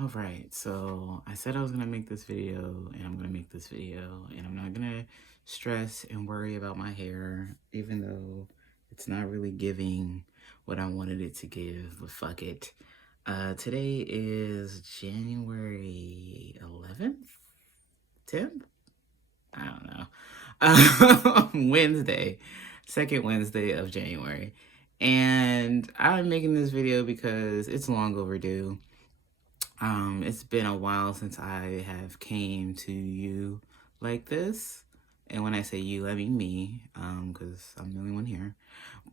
All right, so I said I was gonna make this video, and I'm gonna make this video, and I'm not gonna stress and worry about my hair, even though it's not really giving what I wanted it to give, but fuck it. Today is January 11th? 10th? I don't know. Wednesday, second Wednesday of January. And I'm making this video because it's long overdue. It's been a while since I have came to you like this. And when I say you, I mean me, because I'm the only one here.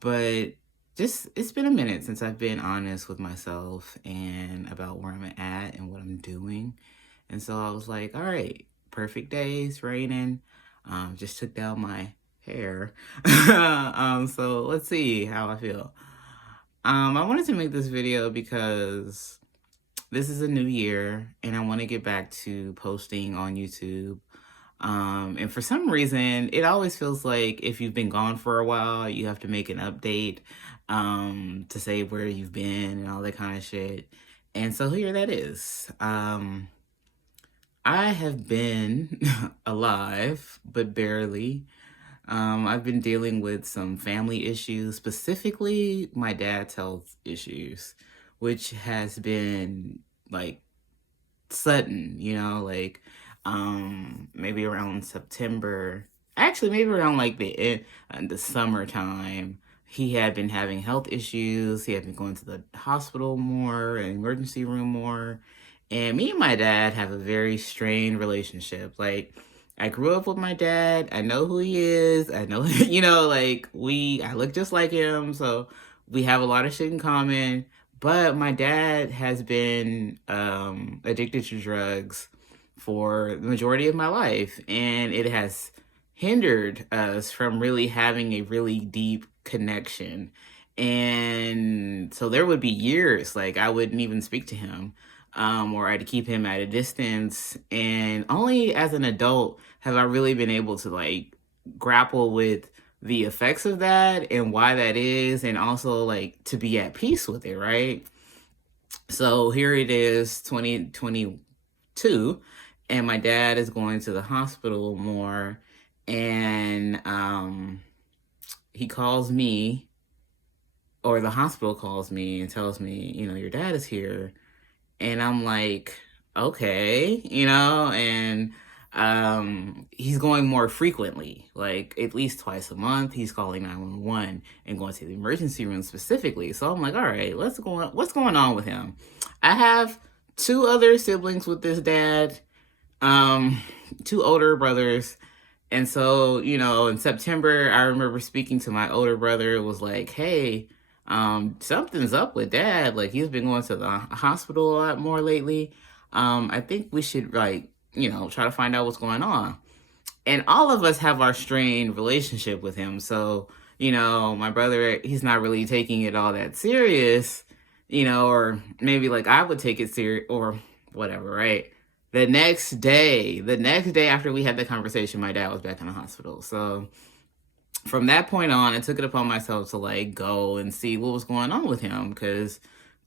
But just, it's been a minute since I've been honest with myself and about where I'm at and what I'm doing. And so I was like, all right, perfect days, raining. Just took down my hair. So let's see how I feel. I wanted to make this video because this is a new year and I want to get back to posting on YouTube. And for some reason, it always feels like if you've been gone for a while, you have to make an update to say where you've been and all that kind of shit. And so here that is. I have been alive, but barely. I've been dealing with some family issues, specifically my dad's health issues, which has been like sudden, like maybe around September, actually maybe around like the summertime. He had been having health issues. He had been going to the hospital more, and emergency room more. And me and my dad have a very strained relationship. Like, I grew up with my dad. I know who he is. I know, I look just like him. So we have a lot of shit in common. But my dad has been addicted to drugs for the majority of my life. And it has hindered us from really having a really deep connection. And so there would be years, like, I wouldn't even speak to him. Or I'd keep him at a distance. And only as an adult have I really been able to like grapple with the effects of that and why that is, and also like to be at peace with it, right? So here it is, 2022, and my dad is going to the hospital more, and he calls me, or the hospital calls me and tells me, your dad is here. And I'm like, okay, and he's going more frequently, like at least twice a month. He's calling 911 and going to the emergency room specifically. So I'm like, all right, what's going on with him? I have two other siblings with this dad, two older brothers. And so, in September, I remember speaking to my older brother. It was like, hey, something's up with dad. Like, he's been going to the hospital a lot more lately. I think we should, try to find out what's going on. And all of us have our strained relationship with him. So, my brother, he's not really taking it all that serious, or maybe like I would take it serious or whatever, right? The next day after we had the conversation, my dad was back in the hospital. So from that point on, I took it upon myself to like go and see what was going on with him, because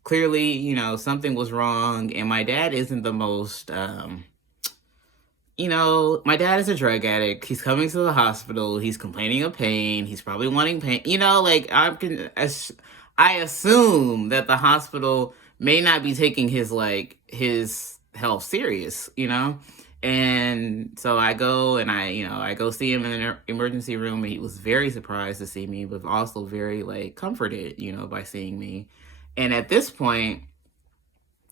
clearly, something was wrong. And my dad isn't the most, my dad is a drug addict. He's coming to the hospital. He's complaining of pain. He's probably wanting pain. I assume that the hospital may not be taking his health serious, And so I go and I go see him in the emergency room, and he was very surprised to see me, but also very like comforted, by seeing me. And at this point,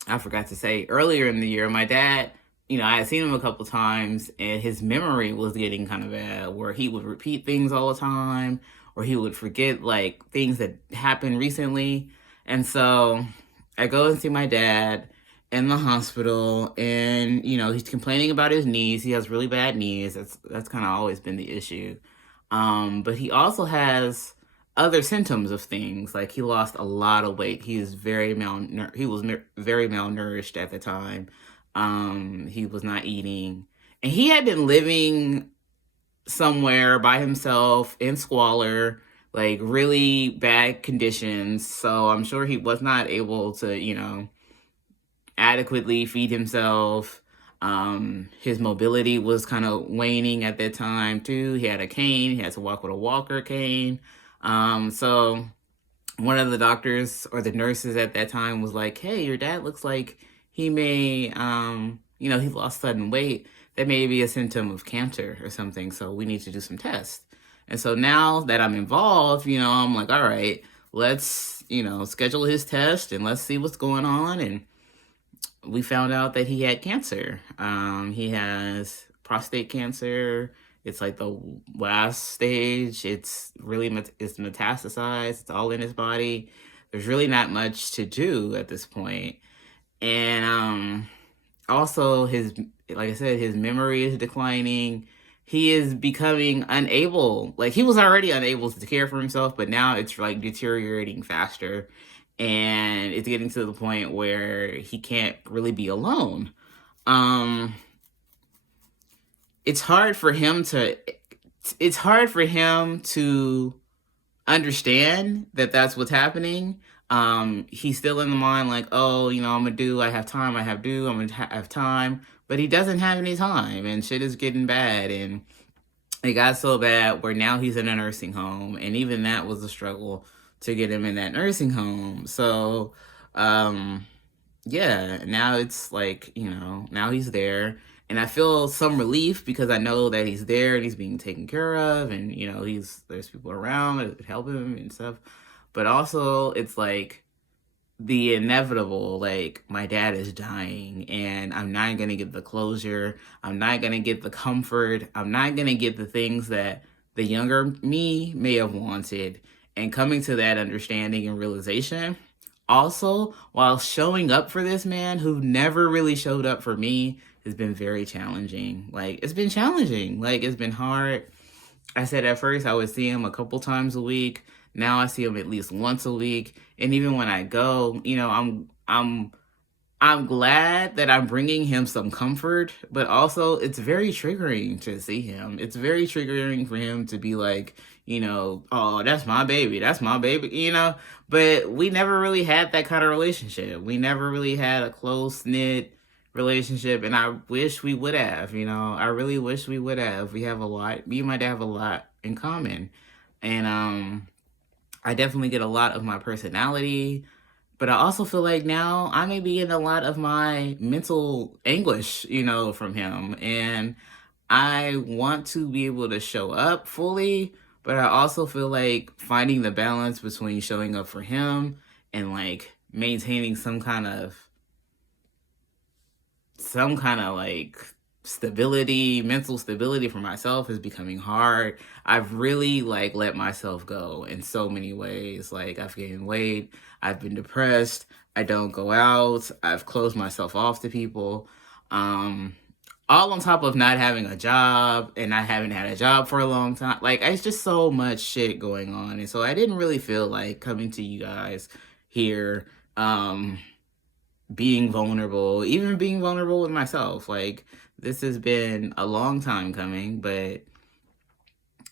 I forgot to say earlier in the year, my dad, I had seen him a couple times, and his memory was getting kind of bad, where he would repeat things all the time, or he would forget like things that happened recently. And so I go and see my dad in the hospital, and he's complaining about his knees. He has really bad knees. That's kind of always been the issue. But he also has other symptoms of things, like he lost a lot of weight. He was very malnourished at the time. He was not eating, and he had been living somewhere by himself in squalor, like really bad conditions. So I'm sure he was not able to, adequately feed himself. His mobility was kind of waning at that time too. He had a cane. He had to walk with a walker cane. So one of the doctors or the nurses at that time was like, "Hey, your dad looks like he may, he lost sudden weight. That may be a symptom of cancer or something. So we need to do some tests." And so now that I'm involved, I'm like, all right, let's, schedule his test and let's see what's going on. And we found out that he had cancer. He has prostate cancer. It's like the last stage. It's really it's metastasized. It's all in his body. There's really not much to do at this point. And also like I said, his memory is declining. He is becoming unable. Like, he was already unable to care for himself, but now it's like deteriorating faster. And it's getting to the point where he can't really be alone. It's hard for him to understand that that's what's happening. He's still in the mind like, oh, I have time, I'm gonna have time, but he doesn't have any time, and shit is getting bad. And it got so bad where now he's in a nursing home, and even that was a struggle to get him in that nursing home. So yeah, now it's like, now he's there, and I feel some relief because I know that he's there and he's being taken care of, and there's people around that help him and stuff. But also it's like the inevitable, like, my dad is dying and I'm not going to get the closure. I'm not going to get the comfort. I'm not going to get the things that the younger me may have wanted. And coming to that understanding and realization, also, while showing up for this man who never really showed up for me, has been very challenging. Like, it's been challenging. Like, it's been hard. I said at first I would see him a couple times a week. Now I see him at least once a week. And even when I go, I'm glad that I'm bringing him some comfort, but also it's very triggering to see him. It's very triggering for him to be like, oh, that's my baby. That's my baby, But we never really had that kind of relationship. We never really had a close-knit relationship, and I wish we would have, I really wish we would have. We have a lot, me and my dad have a lot in common. And I definitely get a lot of my personality, but I also feel like now I may be getting a lot of my mental anguish, from him. And I want to be able to show up fully, but I also feel like finding the balance between showing up for him and like maintaining some kind of like stability, mental stability for myself is becoming hard. I've really like let myself go in so many ways. Like, I've gained weight, I've been depressed, I don't go out, I've closed myself off to people. All on top of not having a job, and I haven't had a job for a long time. Like, it's just so much shit going on. And so I didn't really feel like coming to you guys here, being vulnerable, even being vulnerable with myself. Like, this has been a long time coming, but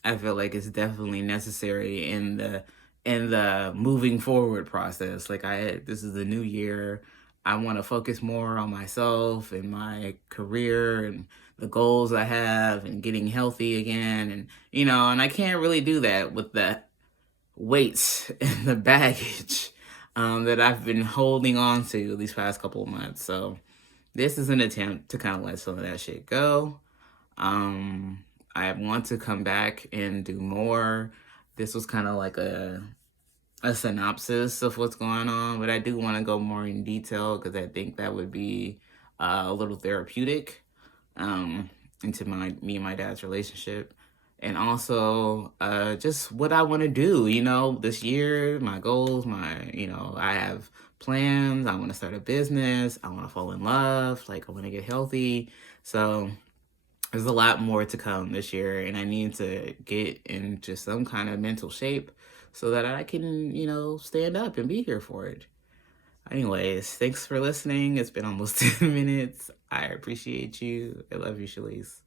I feel like it's definitely necessary in the moving forward process. Like, this is the new year. I want to focus more on myself and my career and the goals I have and getting healthy again. And, and I can't really do that with the weights and the baggage that I've been holding on to these past couple of months. So this is an attempt to kind of let some of that shit go. I want to come back and do more. This was kind of like a synopsis of what's going on, but I do want to go more in detail because I think that would be a little therapeutic into me and my dad's relationship. And also just what I want to do, this year, my goals, I have plans. I want to start a business. I want to fall in love. Like, I want to get healthy. So there's a lot more to come this year, and I need to get into some kind of mental shape so that I can, stand up and be here for it. Anyways, thanks for listening. It's been almost 10 minutes. I appreciate you. I love you, Shalise.